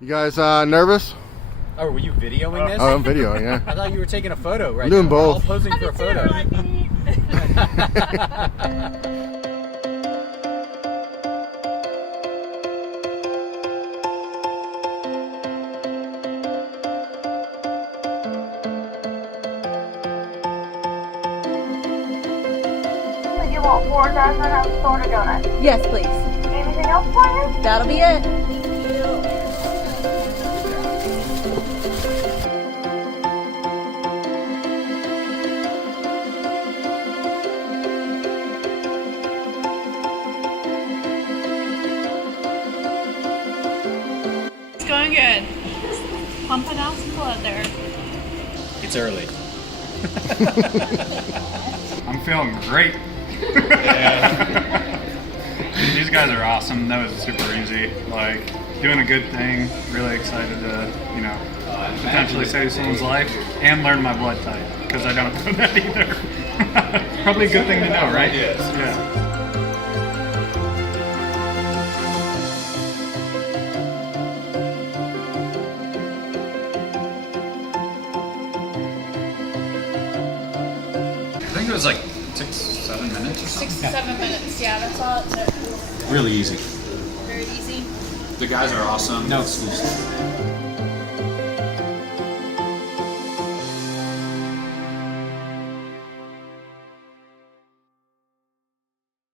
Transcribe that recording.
You guys nervous? Oh, were you videoing this? Oh, I'm videoing, yeah. I thought you were taking a photo right I'm doing now. both. We're all posing for a photo. You want 4 dozen of sorted donuts? Yes, please. Anything else for you? That'll be it. It's going good. Pumping out some blood there. It's early. I'm feeling great. These guys are awesome. That was super easy. Like, doing a good thing. Really excited to, you know, potentially save someone's life and learn my blood type, because I don't know that either. Probably a good thing to know, right? Yes. Yeah. I think it was like 6-7 minutes or something. 6 to 7 minutes. Yeah, that's all it took. Really easy. Very easy. The guys are awesome. No excuses.